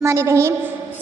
الرحمن الرحیم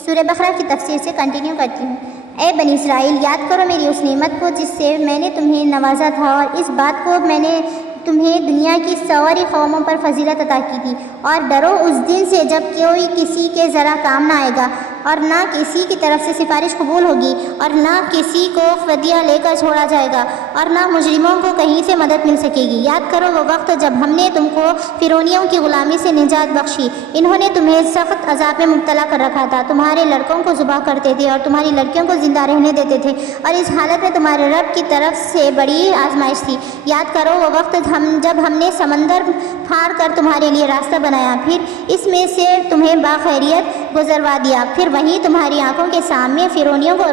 سورہ بقرہ کی تفسیر سے کنٹینیو کرتی ہوں۔ اے بنی اسرائیل، یاد کرو میری اس نعمت کو جس سے میں نے تمہیں نوازا تھا، اور اس بات کو میں نے تمہیں دنیا کی ساری قوموں پر فضیلت عطا کی تھی۔ اور ڈرو اس دن سے جب کوئی کسی کے ذرا کام نہ آئے گا، اور نہ کسی کی طرف سے سفارش قبول ہوگی، اور نہ کسی کو فدیہ لے کر چھوڑا جائے گا، اور نہ مجرموں کو کہیں سے مدد مل سکے گی۔ یاد کرو وہ وقت جب ہم نے تم کو فرعونیوں کی غلامی سے نجات بخشی۔ انہوں نے تمہیں سخت عذاب میں مبتلا کر رکھا تھا، تمہارے لڑکوں کو ذبح کرتے تھے اور تمہاری لڑکیوں کو زندہ رہنے دیتے تھے، اور اس حالت میں تمہارے رب کی طرف سے بڑی آزمائش تھی۔ یاد کرو وہ وقت جب ہم نے سمندر پھاڑ کر تمہارے لیے راستہ بنایا، پھر اس میں سے تمہیں باخیریت گزروا دیا، پھر وہیں تمہاری آنکھوں کے سامنے فرعونیوں کو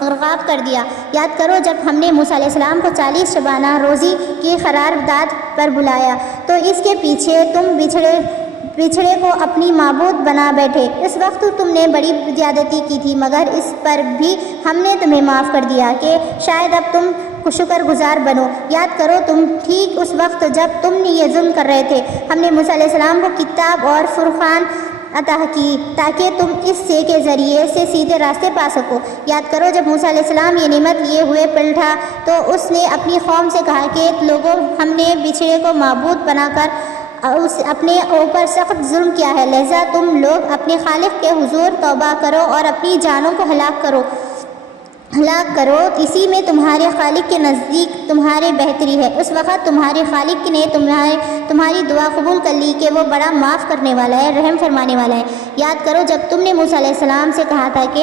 غرقاب کر دیا۔ یاد کرو جب ہم نے موسیٰ علیہ السلام کو 40 شبانہ روزی کی قرارداد پر بلایا، تو اس کے پیچھے تم بچھڑے کو اپنی معبود بنا بیٹھے۔ اس وقت تم نے بڑی زیادتی کی تھی، مگر اس پر بھی ہم نے تمہیں معاف کر دیا کہ شاید اب تم شکر گزار بنو۔ یاد کرو تم ٹھیک اس وقت جب تم نے یہ ظلم کر رہے تھے، ہم نے موسیٰ علیہ السلام کو کتاب اور فرقان عطا کی تاکہ تم اس کے ذریعے سے سیدھے راستے پا سکو۔ یاد کرو جب موسیٰ علیہ السلام یہ نعمت لیے ہوئے پلٹا تو اس نے اپنی قوم سے کہا کہ لوگوں، ہم نے بچھڑے کو معبود بنا کر اپنے اوپر سخت ظلم کیا ہے، لہذا تم لوگ اپنے خالق کے حضور توبہ کرو اور اپنی جانوں کو ہلاک کرو، اسی میں تمہارے خالق کے نزدیک تمہارے بہتری ہے۔ اس وقت تمہارے خالق نے تمہاری دعا قبول کر لی کہ وہ بڑا معاف کرنے والا ہے، رحم فرمانے والا ہے۔ یاد کرو جب تم نے موسیٰ علیہ السلام سے کہا تھا کہ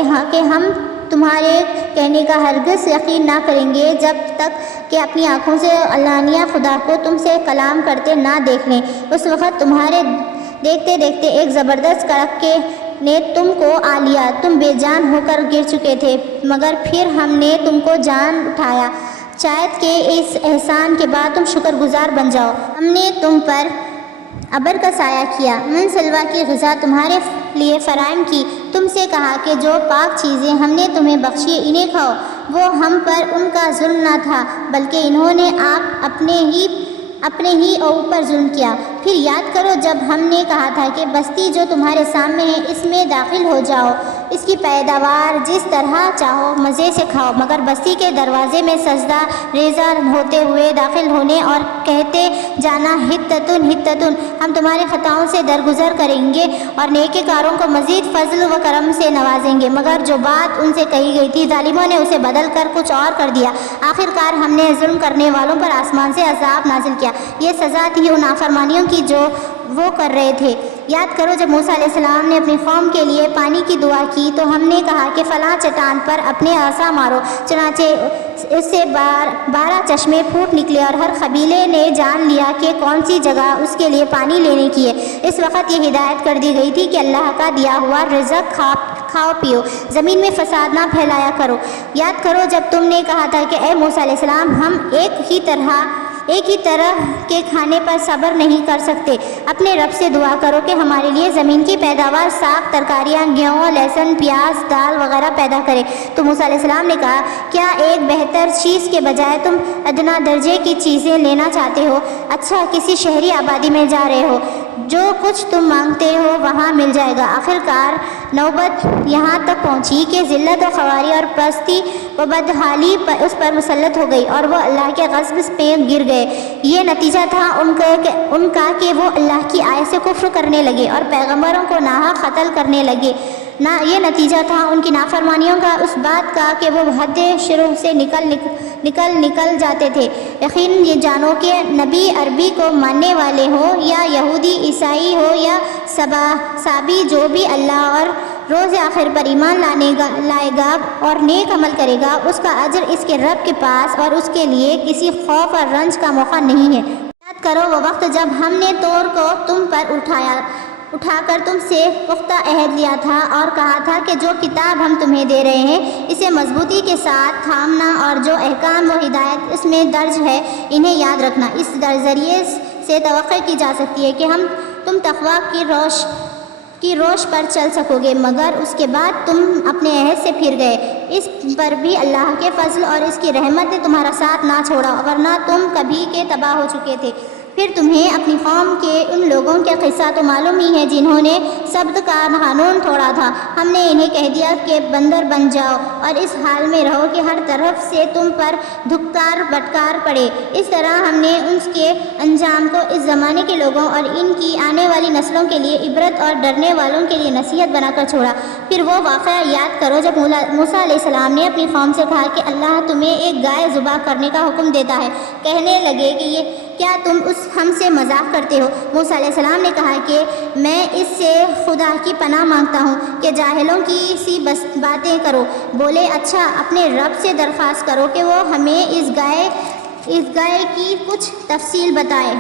ہم تمہارے کہنے کا ہرگز یقین نہ کریں گے جب تک کہ اپنی آنکھوں سے علانیہ خدا کو تم سے کلام کرتے نہ دیکھ لیں۔ اس وقت تمہارے دیکھتے دیکھتے ایک زبردست کڑکے نے تم کو آ لیا، تم بے جان ہو کر گر چکے تھے، مگر پھر ہم نے تم کو جان اٹھایا، شاید کہ اس احسان کے بعد تم شکر گزار بن جاؤ۔ ہم نے تم پر ابر کا سایہ کیا، من سلوا کی غذا تمہارے لیے فراہم کی، تم سے کہا کہ جو پاک چیزیں ہم نے تمہیں بخشی انہیں کھاؤ۔ وہ ہم پر ان کا ظلم نہ تھا، بلکہ انہوں نے اپنے ہی اوپر ظلم کیا۔ پھر یاد کرو جب ہم نے کہا تھا کہ بستی جو تمہارے سامنے ہے اس میں داخل ہو جاؤ، اس کی پیداوار جس طرح چاہو مزے سے کھاؤ، مگر بستی کے دروازے میں سجدہ ریزہ ہوتے ہوئے داخل ہونے اور کہتے جانا حطتن حطتن، ہم تمہارے خطاؤں سے درگزر کریں گے اور نیک کاروں کو مزید فضل و کرم سے نوازیں گے۔ مگر جو بات ان سے کہی گئی تھی ظالموں نے اسے بدل کر کچھ اور کر دیا۔ آخر کار ہم نے ظلم کرنے والوں پر آسمان سے عذاب نازل کیا، یہ سزا تھی ان نافرمانیوں کی جو وہ کر رہے تھے۔ یاد کرو جب موسیٰ علیہ السلام نے اپنی قوم کے لیے پانی کی دعا کی تو ہم نے کہا کہ فلاں چٹان پر اپنے عصا مارو، چنانچہ اس سے 12 چشمے پھوٹ نکلے، اور ہر قبیلے نے جان لیا کہ کون سی جگہ اس کے لیے پانی لینے کی ہے۔ اس وقت یہ ہدایت کر دی گئی تھی کہ اللہ کا دیا ہوا رزق کھاؤ پیو، زمین میں فساد نہ پھیلایا کرو۔ یاد کرو جب تم نے کہا تھا کہ اے موسیٰ علیہ السلام، ہم ایک ہی طرح کے کھانے پر صبر نہیں کر سکتے، اپنے رب سے دعا کرو کہ ہمارے لیے زمین کی پیداوار، ساگ، ترکاریاں، گیہوں، لہسن، پیاز، دال وغیرہ پیدا کرے۔ تو موسیٰ علیہ السلام نے کہا، کیا ایک بہتر چیز کے بجائے تم ادنا درجے کی چیزیں لینا چاہتے ہو؟ اچھا، کسی شہری آبادی میں جا رہے ہو، جو کچھ تم مانگتے ہو وہاں مل جائے گا۔ آخر کار نوبت یہاں تک پہنچی کہ ذلت و خواری اور پستی و بدحالی اس پر مسلط ہو گئی، اور وہ اللہ کے غضب میں گر گئے۔ یہ نتیجہ تھا ان کا کہ وہ اللہ کی آیت سے کفر کرنے لگے اور پیغمبروں کو ناحق قتل کرنے لگے۔ یہ نتیجہ تھا ان کی نافرمانیوں کا، اس بات کا کہ وہ حد شروع سے نکل جاتے تھے۔ یقیناً یہ جانو کہ نبی عربی کو ماننے والے ہوں یا یہودی، عیسائی ہو یا سابی، جو بھی اللہ اور روز آخر پر ایمان لائے گا اور نیک عمل کرے گا، اس کا اجر اس کے رب کے پاس اور اس کے لیے کسی خوف اور رنج کا موقع نہیں ہے۔ یاد کرو وہ وقت جب ہم نے طور کو تم پر اٹھا کر تم سے پختہ عہد لیا تھا اور کہا تھا کہ جو کتاب ہم تمہیں دے رہے ہیں اسے مضبوطی کے ساتھ تھامنا، اور جو احکام و ہدایت اس میں درج ہے انہیں یاد رکھنا۔ اس ذریعے سے توقع کی جا سکتی ہے کہ تم تقویٰ کی روش پر چل سکو گے، مگر اس کے بعد تم اپنے عہد سے پھر گئے۔ اس پر بھی اللہ کے فضل اور اس کی رحمت نے تمہارا ساتھ نہ چھوڑا، ورنہ تم کبھی کے تباہ ہو چکے تھے۔ پھر تمہیں اپنی قوم کے ان لوگوں کے قصہ تو معلوم ہی ہے جنہوں نے سبت کا قانون توڑا تھا۔ ہم نے انہیں کہہ دیا کہ بندر بن جاؤ اور اس حال میں رہو کہ ہر طرف سے تم پر دھکار بٹکار پڑے۔ اس طرح ہم نے ان کے انجام کو اس زمانے کے لوگوں اور ان کی آنے والی نسلوں کے لیے عبرت اور ڈرنے والوں کے لیے نصیحت بنا کر چھوڑا۔ پھر وہ واقعہ یاد کرو جب موسیٰ علیہ السلام نے اپنی قوم سے کہا کہ اللہ تمہیں ایک گائے ذبح کرنے کا حکم دیتا ہے۔ کہنے لگے کہ کیا تم ہم سے مذاق کرتے ہو؟ موسیٰ علیہ السلام نے کہا کہ میں اس سے خدا کی پناہ مانگتا ہوں کہ جاہلوں کی سی باتیں کرو۔ بولے اچھا، اپنے رب سے درخواست کرو کہ وہ ہمیں اس گائے کی کچھ تفصیل بتائے۔